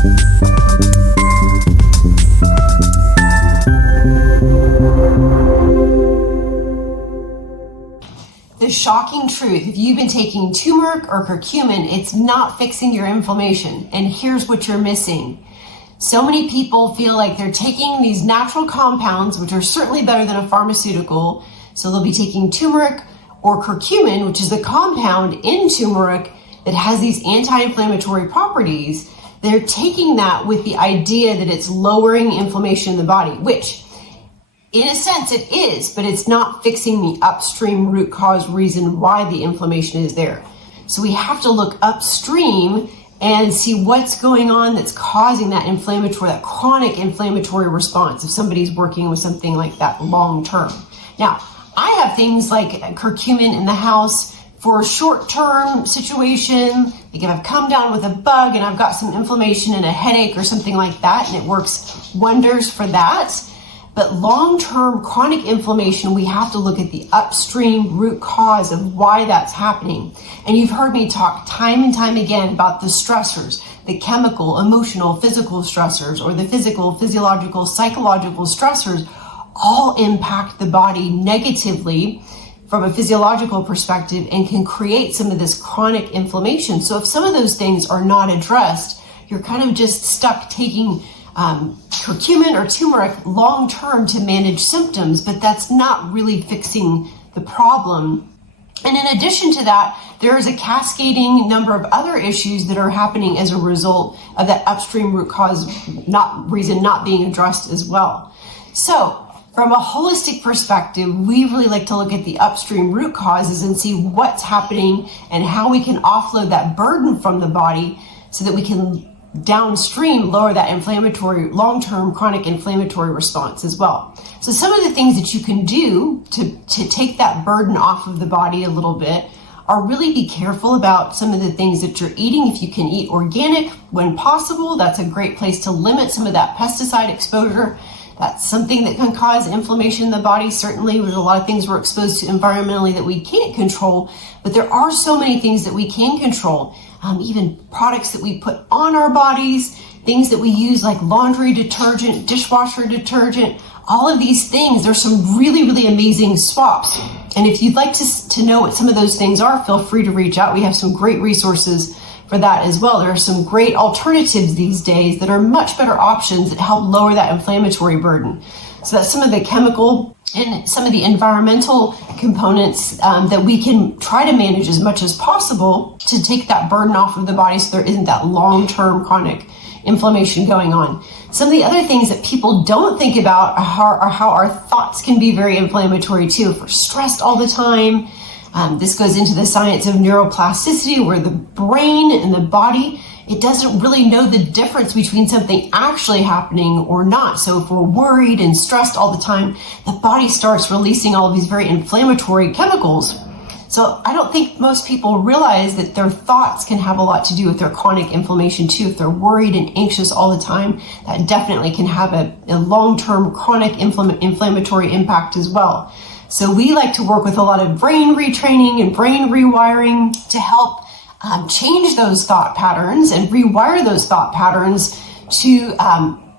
The shocking truth, if you've been taking turmeric or curcumin, it's not fixing your inflammation. And here's what you're missing. So many people feel like they're taking these natural compounds, which are certainly better than a pharmaceutical. So they'll be taking turmeric or curcumin, which is the compound in turmeric that has these anti-inflammatory properties. They're taking that with the idea that it's lowering inflammation in the body, which in a sense it is, but it's not fixing the upstream root cause reason why the inflammation is there. So we have to look upstream and see what's going on that's causing that inflammatory, that chronic inflammatory response if somebody's working with something like that long term. Now, I have things like curcumin in the house for a short-term situation. Like if I've come down with a bug and I've got some inflammation and a headache or something like that, and it works wonders for that. But long-term chronic inflammation, we have to look at the upstream root cause of why that's happening. And you've heard me talk time and time again about the stressors, the chemical, emotional, physical stressors, or the physical, physiological, psychological stressors all impact the body negatively from a physiological perspective and can create some of this chronic inflammation. So if some of those things are not addressed, you're kind of just stuck taking curcumin or turmeric long-term to manage symptoms, but that's not really fixing the problem. And in addition to that, there is a cascading number of other issues that are happening as a result of that upstream root cause reason not being addressed as well. So from a holistic perspective, we really like to look at the upstream root causes and see what's happening and how we can offload that burden from the body so that we can downstream lower that inflammatory, long-term chronic inflammatory response as well. So some of the things that you can do to take that burden off of the body a little bit are really be careful about some of the things that you're eating. If you can eat organic when possible, that's a great place to limit some of that pesticide exposure. That's something that can cause inflammation in the body. Certainly, there's a lot of things we're exposed to environmentally that we can't control, but there are so many things that we can control. Even products that we put on our bodies, things that we use like laundry detergent, dishwasher detergent, all of these things. There's some really, really amazing swaps. And if you'd like to know what some of those things are, feel free to reach out. We have some great resources for that as well. There are some great alternatives these days that are much better options that help lower that inflammatory burden. So that's some of the chemical and some of the environmental components that we can try to manage as much as possible to take that burden off of the body so there isn't that long-term chronic inflammation going on. Some of the other things that people don't think about are how our thoughts can be very inflammatory too. If we're stressed all the time, this goes into the science of neuroplasticity, where the brain and the body, it doesn't really know the difference between something actually happening or not. So if we're worried and stressed all the time, the body starts releasing all of these very inflammatory chemicals. So I don't think most people realize that their thoughts can have a lot to do with their chronic inflammation too. If they're worried and anxious all the time, that definitely can have a long-term chronic inflammatory impact as well. So we like to work with a lot of brain retraining and brain rewiring to help change those thought patterns and rewire those thought patterns to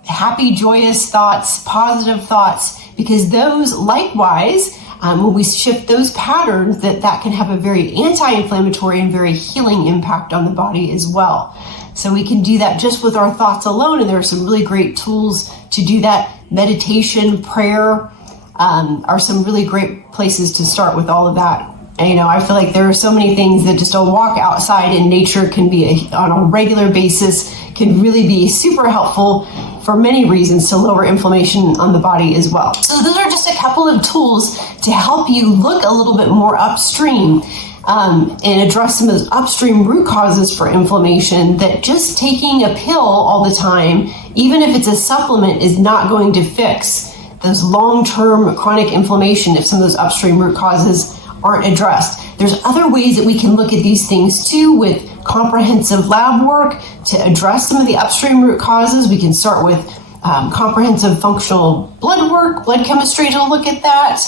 happy, joyous thoughts, positive thoughts, because those likewise, when we shift those patterns, that can have a very anti-inflammatory and very healing impact on the body as well. So we can do that just with our thoughts alone, and there are some really great tools to do that. Meditation, prayer are some really great places to start with all of that. And, I feel like there are so many things that just a walk outside in nature can be on a regular basis, can really be super helpful for many reasons to lower inflammation on the body as well. So those are just a couple of tools to help you look a little bit more upstream and address some of those upstream root causes for inflammation that just taking a pill all the time, even if it's a supplement, is not going to fix those long-term chronic inflammation if some of those upstream root causes aren't addressed. There's other ways that we can look at these things too with comprehensive lab work to address some of the upstream root causes. We can start with comprehensive functional blood work, blood chemistry to look at that.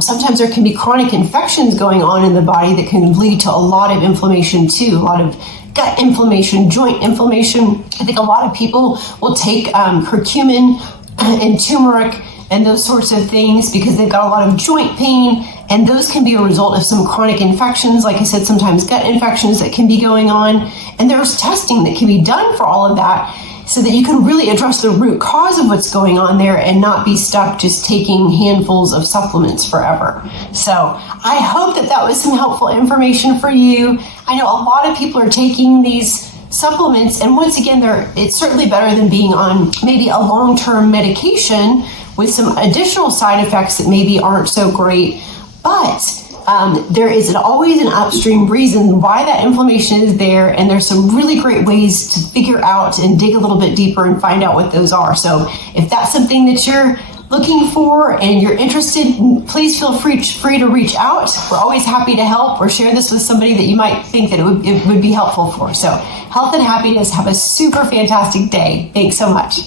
Sometimes there can be chronic infections going on in the body that can lead to a lot of inflammation too, a lot of gut inflammation, joint inflammation. I think a lot of people will take curcumin and turmeric and those sorts of things because they've got a lot of joint pain, and those can be a result of some chronic infections. Like I said, sometimes gut infections that can be going on, and there's testing that can be done for all of that so that you can really address the root cause of what's going on there and not be stuck just taking handfuls of supplements forever. So I hope that that was some helpful information for you. I know a lot of people are taking these supplements, and once again, it's certainly better than being on maybe a long-term medication with some additional side effects that maybe aren't so great. But there is always an upstream reason why that inflammation is there, and there's some really great ways to figure out and dig a little bit deeper and find out what those are. So if that's something that you're looking for and you're interested, please feel free to reach out. We're always happy to help or share this with somebody that you might think that it would be helpful for. So health and happiness. Have a super fantastic day. Thanks so much.